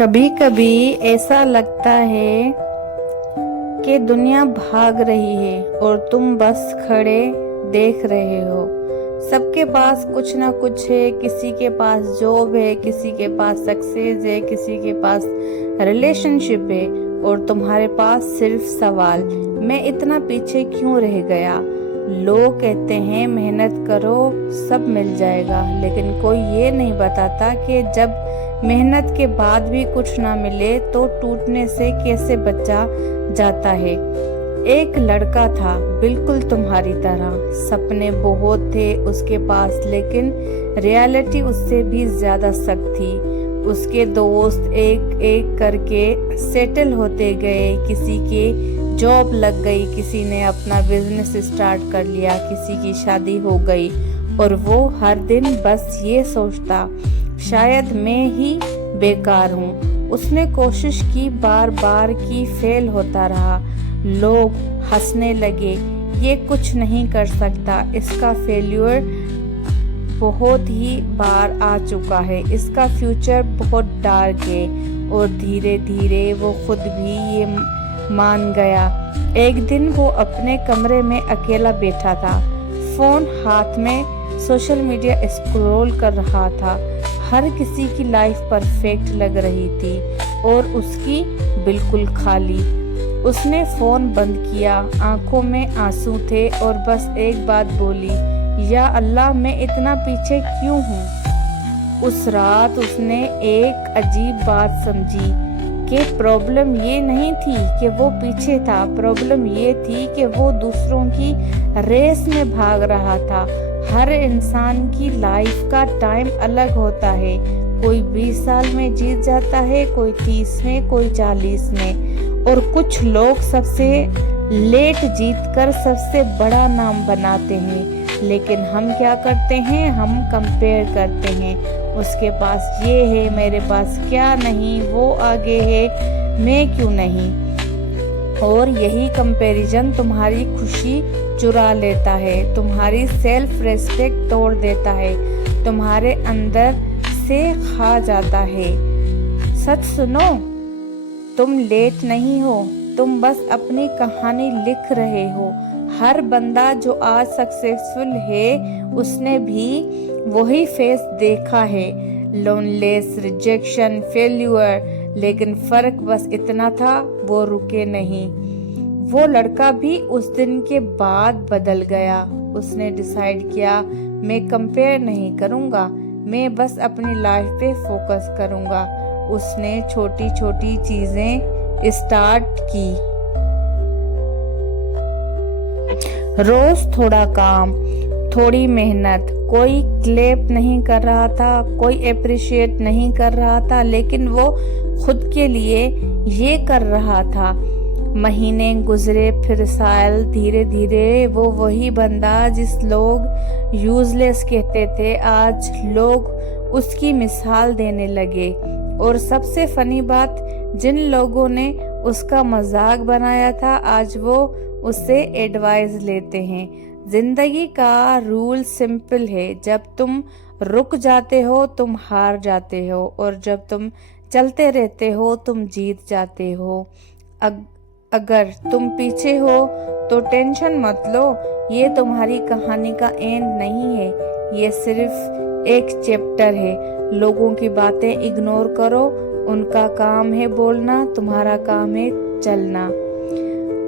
कभी कभी ऐसा लगता है कि दुनिया भाग रही है और तुम बस खड़े देख रहे हो। सबके पास कुछ ना कुछ है, किसी के पास जॉब है, किसी के पास सक्सेस है, किसी के पास रिलेशनशिप है और तुम्हारे पास सिर्फ सवाल, मैं इतना पीछे क्यों रह गया। लोग कहते हैं मेहनत करो सब मिल जाएगा, लेकिन कोई ये नहीं बताता कि जब मेहनत के बाद भी कुछ ना मिले तो टूटने से कैसे बचा जाता है। एक लड़का था बिल्कुल तुम्हारी तरह, सपने बहुत थे उसके पास, लेकिन रियलिटी उससे भी ज्यादा सख्त थी। उसके दोस्त एक एक करके सेटल होते गए, किसी के जॉब लग गई, किसी ने अपना बिजनेस स्टार्ट कर लिया, किसी की शादी हो गई और वो हर दिन बस ये सोचता शायद मैं ही बेकार हूँ। उसने कोशिश की, बार बार की, फेल होता रहा। लोग हंसने लगे, ये कुछ नहीं कर सकता, इसका फेल्यूर बहुत ही बार आ चुका है, इसका फ्यूचर बहुत डार्क है। और धीरे धीरे वो खुद भी ये मान गया। एक दिन वो अपने कमरे में अकेला बैठा था, फोन हाथ में, सोशल मीडिया स्क्रॉल कर रहा था। हर किसी की लाइफ परफेक्ट लग रही थी और उसकी बिल्कुल खाली। उसने फोन बंद किया, आंखों में आंसू थे और बस एक बात बोली, या अल्लाह मैं इतना पीछे क्यों हूँ। उस रात उसने एक अजीब बात समझी कि प्रॉब्लम ये नहीं थी कि वो पीछे था, प्रॉब्लम ये थी कि वो दूसरों की रेस में भाग रहा था। हर इंसान की लाइफ का टाइम अलग होता है, कोई 20 साल में जीत जाता है, कोई 30 में, कोई 40 में, और कुछ लोग सबसे लेट जीतकर सबसे बड़ा नाम बनाते हैं। लेकिन हम क्या करते हैं, हम कंपेयर करते हैं, उसके पास ये है मेरे पास क्या नहीं, वो आगे है मैं क्यों नहीं। और यही कंपैरिजन तुम्हारी खुशी चुरा लेता है, तुम्हारी सेल्फ रेस्पेक्ट तोड़ देता है, तुम्हारे अंदर से खा जाता है। सच सुनो, तुम लेट नहीं हो, तुम बस अपनी कहानी लिख रहे हो। हर बंदा जो आज सक्सेसफुल है उसने भी वही फेस देखा है, लोनलेस, रिजेक्शन, फेल्यूर। लेकिन फर्क बस इतना था, वो रुके नहीं। वो लड़का भी उस दिन के बाद बदल गया। उसने डिसाइड किया मैं कंपेयर नहीं करूंगा, मैं बस अपनी लाइफ पे फोकस करूंगा। उसने छोटी छोटी चीजें स्टार्ट की, रोज थोड़ा काम, थोड़ी मेहनत। कोई क्लेप नहीं कर रहा था, कोई अप्रिशिएट नहीं कर रहा था, लेकिन वो खुद के लिए ये कर रहा था। महीने गुजरे, फिर साल, धीरे धीरे वो वही बंदा जिस लोग यूजलेस कहते थे, आज लोग उसकी मिसाल देने लगे। और सबसे फनी बात, जिन लोगों ने उसका मजाक बनाया था आज वो उससे एडवाइस लेते हैं। जिंदगी का रूल सिंपल है, जब तुम रुक जाते हो तुम हार जाते हो, और जब तुम चलते रहते हो तुम जीत जाते हो। अगर तुम पीछे हो तो टेंशन मत लो, ये तुम्हारी कहानी का एंड नहीं है, ये सिर्फ एक चैप्टर है। लोगों की बातें इग्नोर करो, उनका काम है बोलना, तुम्हारा काम है चलना।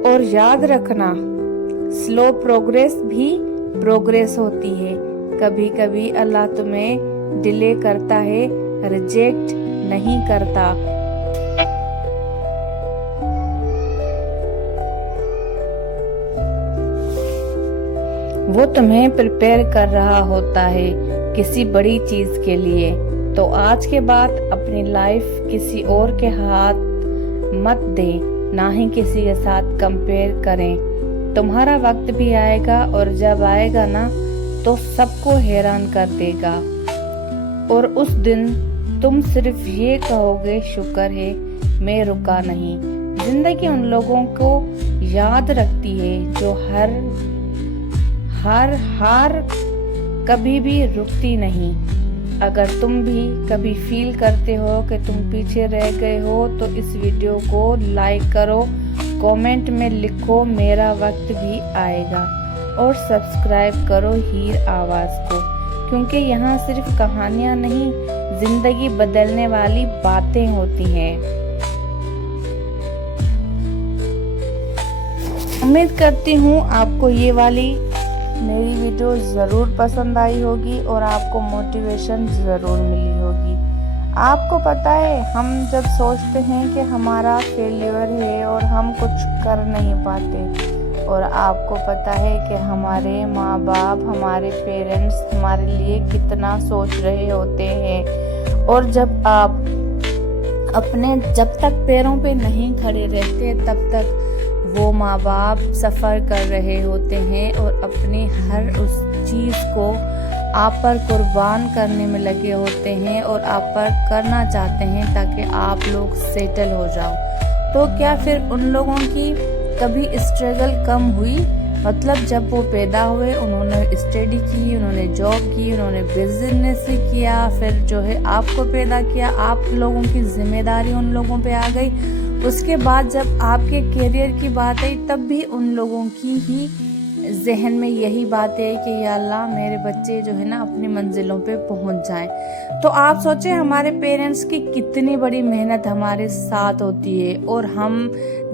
और याद रखना, स्लो प्रोग्रेस भी प्रोग्रेस होती है। कभी कभी अल्लाह तुम्हें डिले करता है, रिजेक्ट नहीं करता। वो तुम्हें प्रिपेयर कर रहा होता है किसी बड़ी चीज के लिए। तो आज के बाद अपनी लाइफ किसी और के हाथ मत दे, ना ही किसी के साथ कंपेयर करें। तुम्हारा वक्त भी आएगा और जब आएगा ना तो सबको हैरान कर देगा, और उस दिन तुम सिर्फ ये कहोगे शुक्र है मैं रुका नहीं। जिंदगी उन लोगों को याद रखती है जो हार कभी भी रुकती नहीं। اگر تم بھی کبھی فیل کرتے ہو کہ تم پیچھے رہ گئے ہو تو اس ویڈیو کو لائک کرو، کومنٹ میں لکھو میرا وقت بھی آئے گا، اور سبسکرائب کرو ہیر آواز کو، کیونکہ یہاں صرف کہانیاں نہیں، زندگی بدلنے والی باتیں ہوتی ہیں۔ امید کرتی ہوں آپ کو یہ والی میری ویڈیو ضرور پسند آئی ہوگی اور آپ کو موٹیویشن ضرور ملی ہوگی۔ آپ کو پتہ ہے، ہم جب سوچتے ہیں کہ ہمارا فیلیور ہے اور ہم کچھ کر نہیں پاتے، اور آپ کو پتہ ہے کہ ہمارے ماں باپ، ہمارے پیرنٹس ہمارے لیے کتنا سوچ رہے ہوتے ہیں، اور جب تک پیروں پہ نہیں کھڑے رہتے تب تک وہ ماں باپ سفر کر رہے ہوتے ہیں اور اپنی ہر اس چیز کو آپ پر قربان کرنے میں لگے ہوتے ہیں اور آپ پر کرنا چاہتے ہیں تاکہ آپ لوگ سیٹل ہو جاؤ۔ تو کیا پھر ان لوگوں کی کبھی اسٹرگل کم ہوئی؟ مطلب جب وہ پیدا ہوئے، انہوں نے اسٹڈی کی، انہوں نے جاب کی، انہوں نے بزنس کیا، پھر جو ہے آپ کو پیدا کیا، آپ لوگوں کی ذمہ داری ان لوگوں پہ آ گئی۔ اس کے بعد جب آپ کے کیریئر کی بات آئی تب بھی ان لوگوں کی ہی ذہن میں یہی بات ہے کہ یا اللہ میرے بچے جو ہے نا اپنی منزلوں پہ پہنچ جائیں۔ تو آپ سوچیں ہمارے پیرنٹس کی کتنی بڑی محنت ہمارے ساتھ ہوتی ہے، اور ہم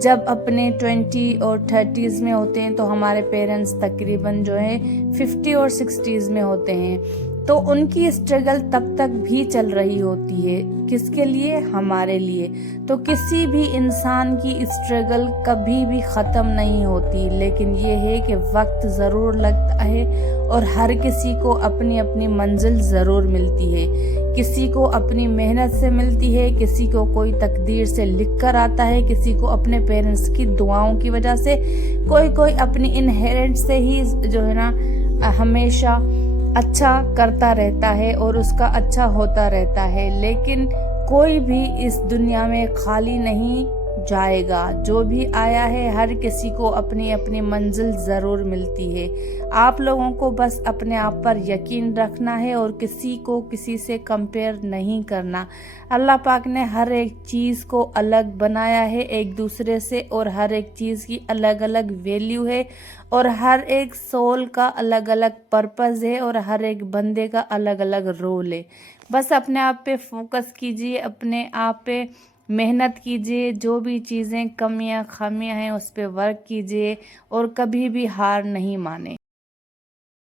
جب اپنے 20 اور 30s میں ہوتے ہیں تو ہمارے پیرنٹس تقریباً جو ہے 50 اور 60s میں ہوتے ہیں، تو ان کی اسٹرگل تب تک بھی چل رہی ہوتی ہے۔ کس کے لیے؟ ہمارے لیے۔ تو کسی بھی انسان کی اسٹرگل کبھی بھی ختم نہیں ہوتی، لیکن یہ ہے کہ وقت ضرور لگتا ہے اور ہر کسی کو اپنی اپنی منزل ضرور ملتی ہے۔ کسی کو اپنی محنت سے ملتی ہے، کسی کو کوئی تقدیر سے لکھ کر آتا ہے، کسی کو اپنے پیرنٹس کی دعاؤں کی وجہ سے، کوئی اپنی انہیرنٹ سے ہی جو ہے نا ہمیشہ اچھا کرتا رہتا ہے اور اس کا اچھا ہوتا رہتا ہے۔ لیکن کوئی بھی اس دنیا میں خالی نہیں جائے گا، جو بھی آیا ہے ہر کسی کو اپنی اپنی منزل ضرور ملتی ہے۔ آپ لوگوں کو بس اپنے آپ پر یقین رکھنا ہے اور کسی کو کسی سے کمپیئر نہیں کرنا۔ اللہ پاک نے ہر ایک چیز کو الگ بنایا ہے ایک دوسرے سے، اور ہر ایک چیز کی الگ الگ ویلیو ہے، اور ہر ایک سول کا الگ الگ پرپز ہے، اور ہر ایک بندے کا الگ الگ رول ہے۔ بس اپنے آپ پہ فوکس کیجئے، اپنے آپ پہ محنت کیجئے، جو بھی چیزیں کمیاں خامیاں ہیں اس پہ ورک کیجئے، اور کبھی بھی ہار نہیں مانے۔